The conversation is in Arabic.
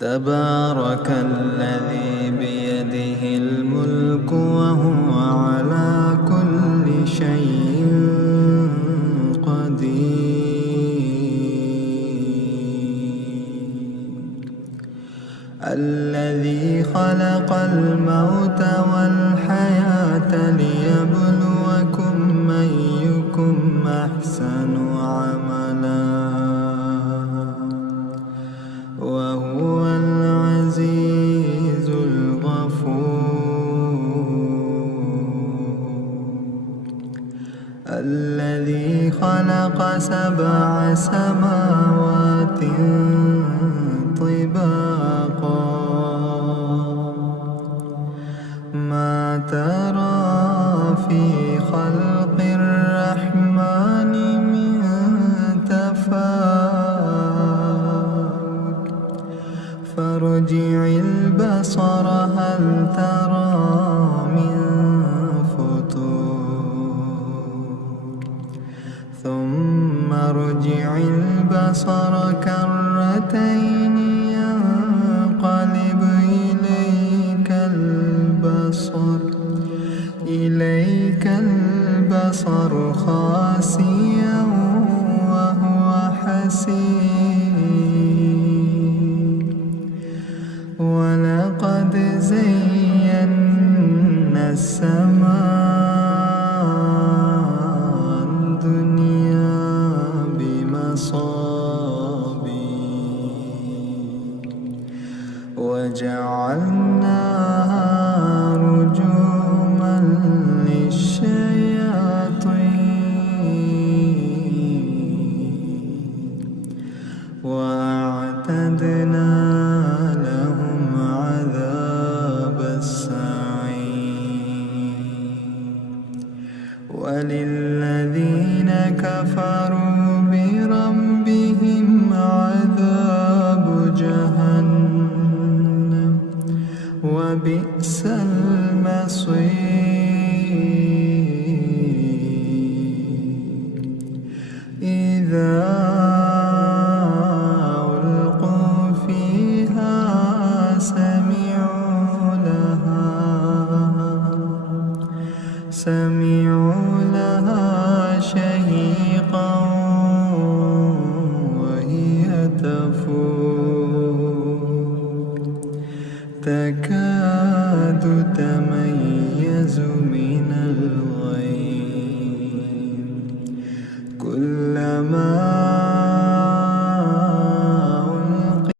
تبارك الذي بيده الملك وهو على كل شيء قدير. الذي خلق الموت والحياة ليبلوكم أيكم أحسن عملا وهو العزيز الغفور. الذي خلق 7 سماوات طباقا ما ترى في خلق الرحمن من تفاوت فارجع البصر هل ترى من فطور ثم ارجع البصر كرتين ينقلب إليك البصر خاسئا وهو حسير. ولقد زينا السماء الدنيا بمصابيح وجعلناها رجوما للشياطين وأعتدنا لهم عذاب السعير. وللذين كفروا بربهم عذاب جهنم وبئس المصير. إذا ألقوا فيها سمعوا لها شهيقا وهي تفور تكاد تميز من الغيظ